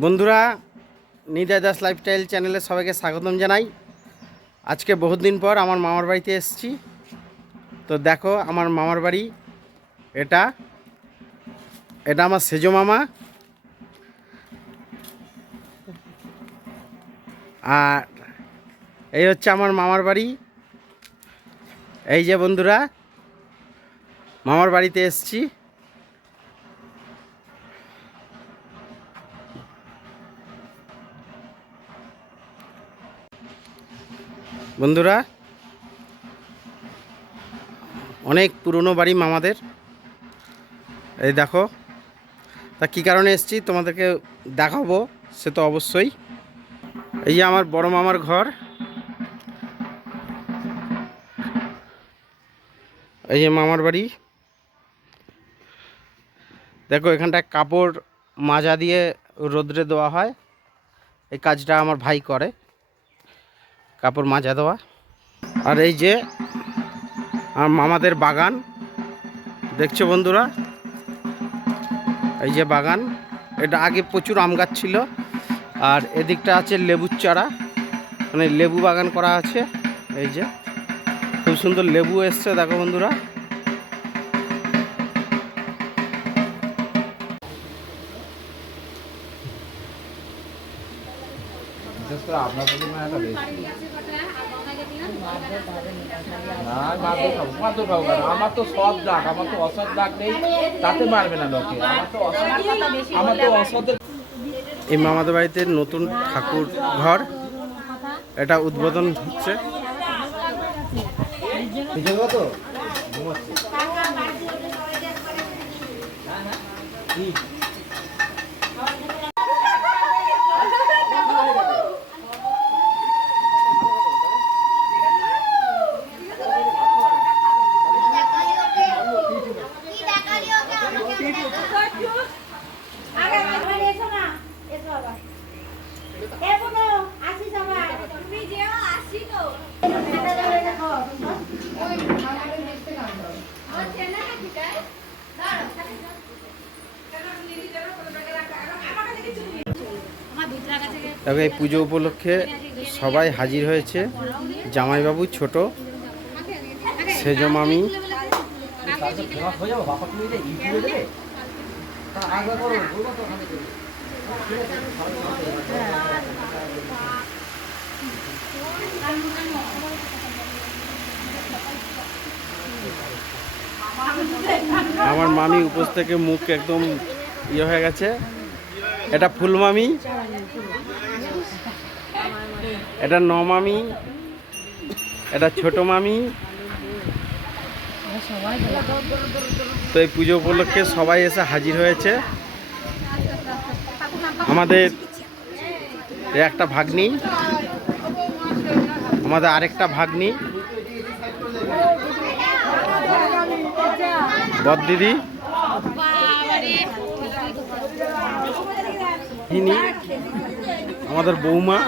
বন্ধুরা, নিতাই দাস লাইফস্টাইল চ্যানেলে সবাইকে স্বাগতম জানাই। আজকে বহুত দিন পর আমার মামার বাড়িতে এসেছি। তো দেখো আমার মামার বাড়ি, এটা এটা আমার সেজো মামা। আর এই হচ্ছে আমার মামার বাড়ি। এই যে বন্ধুরা, মামার বাড়িতে এসেছি। বন্ধুরা, অনেক পুরনো বাড়ি মামাদের। এই দেখো, তা কী কারণে এসেছি তোমাদেরকে দেখাবো সে তো অবশ্যই। এই যে আমার বড় মামার ঘর, এই যে মামার বাড়ি। দেখো এখানটায় কাপড় মাজা দিয়ে রোদ্রে দেওয়া হয়। এই কাজটা আমার ভাই করে, কাপড় মাজা দেওয়া। আর এই যে আমার মামাদের বাগান দেখছো বন্ধুরা, এই যে বাগান, এটা আগে প্রচুর আম গাছ ছিল। আর এদিকটা আছে লেবুর চারা, মানে লেবু বাগান করা আছে। এই যে খুব সুন্দর লেবু এসছে দেখো বন্ধুরা। আমার তো সৎ ডাক, আমার তো অসৎ ডাক নেই, তাতে মারবে না লোকে। আমার তো অসৎ। এই মামাদের বাড়িতে নতুন ঠাকুর ঘর, এটা উদ্বোধন হচ্ছে। তবে এই পুজো উপলক্ষে সবাই হাজির হয়েছে। জামাইবাবু, ছোট সেজো মামি, আমার মামি উপোস থেকে মুখ একদম ইয়ে হয়ে গেছে। এটা ফুল মামি, এটা ন মামি, এটা ছোট মামি। তো এই পুজো উপলক্ষে সবাই এসে হাজির হয়েছে। আমাদের একটা ভাগ্নি, আমাদের আরেকটা ভাগ্নি বড়দিদি, ইনি আমাদের বৌমা।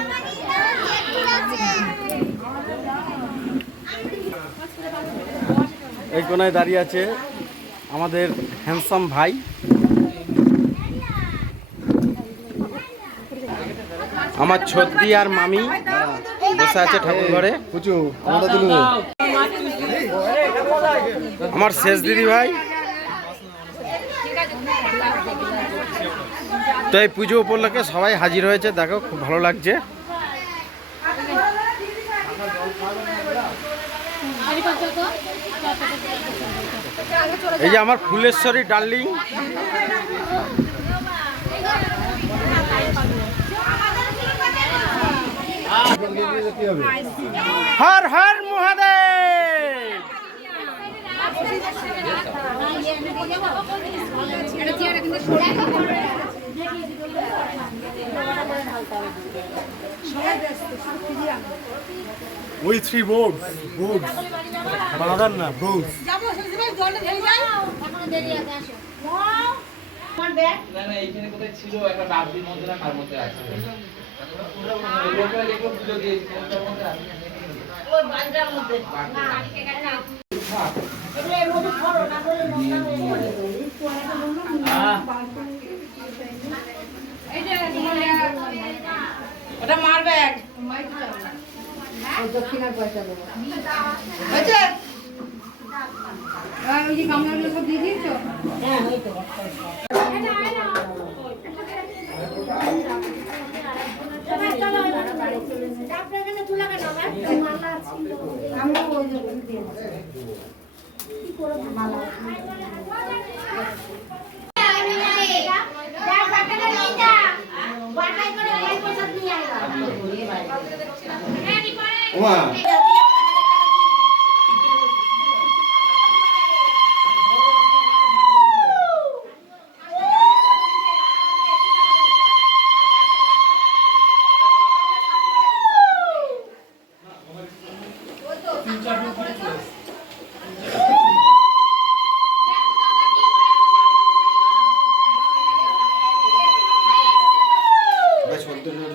এই কোনায় দাঁড়িয়ে আছে আমাদের হ্যান্ডসাম ভাই। আমার ছদ্দি আর মামি বসে আছে ঠাকুর ঘরে। আমার শেষ দিদি ভাই। তো এই পুজো উপলক্ষে সবাই হাজির হয়েছে, দেখো খুব ভালো লাগছে। এই যে আমার ফুলেশ্বরী ডার্লিং, হর হর মহাদেব। ওই থ্রি বোর্ড বানাদার না ব্রোজ। এইখানে কোথায় ছিল একটা ডাব্বির মধ্যে না কার মধ্যে আছে। পুজো দিয়েছি ওই বান্দার মধ্যে ব্যাগ দক্ষিণার পয়সা দেবো হয়েছে আর ওই যে গামলাগুলো সব দিয়ে দিয়েছো হ্যাঁ হয়তো আমরা ওই জন্য দিয়েছি ওমা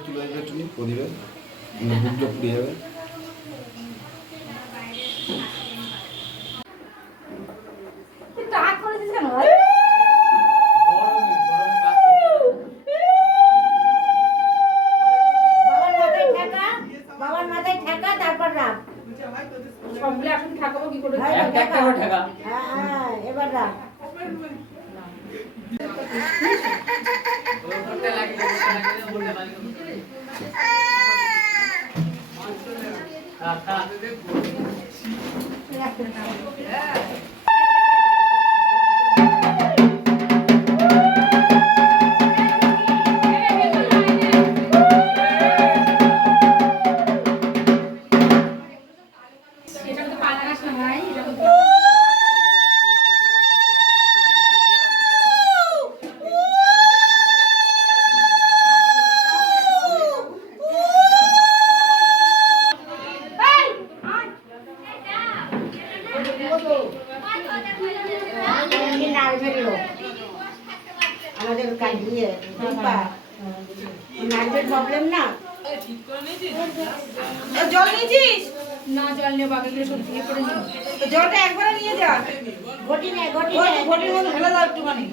তুলে দেবে তুমি প্রদীপে বুকটা পুড়িয়ে যাবে বাবার মাথায় ঠেকা তারপর রাখ সবগুলো এখন ঠাকাবো কি করে? একটা করে ঠেকা হ্যাঁ এবার রাখ এটা তো পালা গাছ না ভাই, এটা তো নার্ভের লোক আমাদের কাটিয়ে নার্ভের প্রবলেম না জল নিয়েছিস না জল নিয়ে বাকিগুলো সব দিয়ে করে নিই। জলটা একবারে নিয়ে যা ঘটি নে ঘটির মধ্যে ফেলে দাও একটুখানি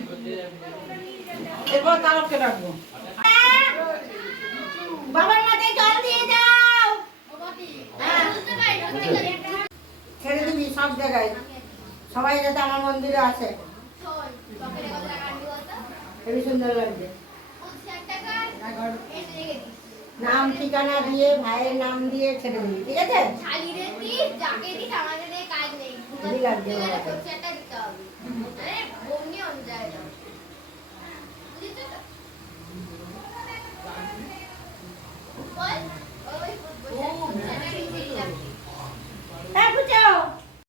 এরপর তারককে রাখবো বাবার মাথায় জল দিয়ে দাও ছেড়ে দিবি সব জায়গায় সবাই যাতে আমার মন্দিরে আসে খুবই সুন্দর লাগছে নাম ঠিকানা দিয়ে ভাইয়ের নাম দিয়ে ছেড়ে দিবি ঠিক আছে শালিরে দিস যাকে দিস আমাদের কাজ নেই খুবই লাগছে একটা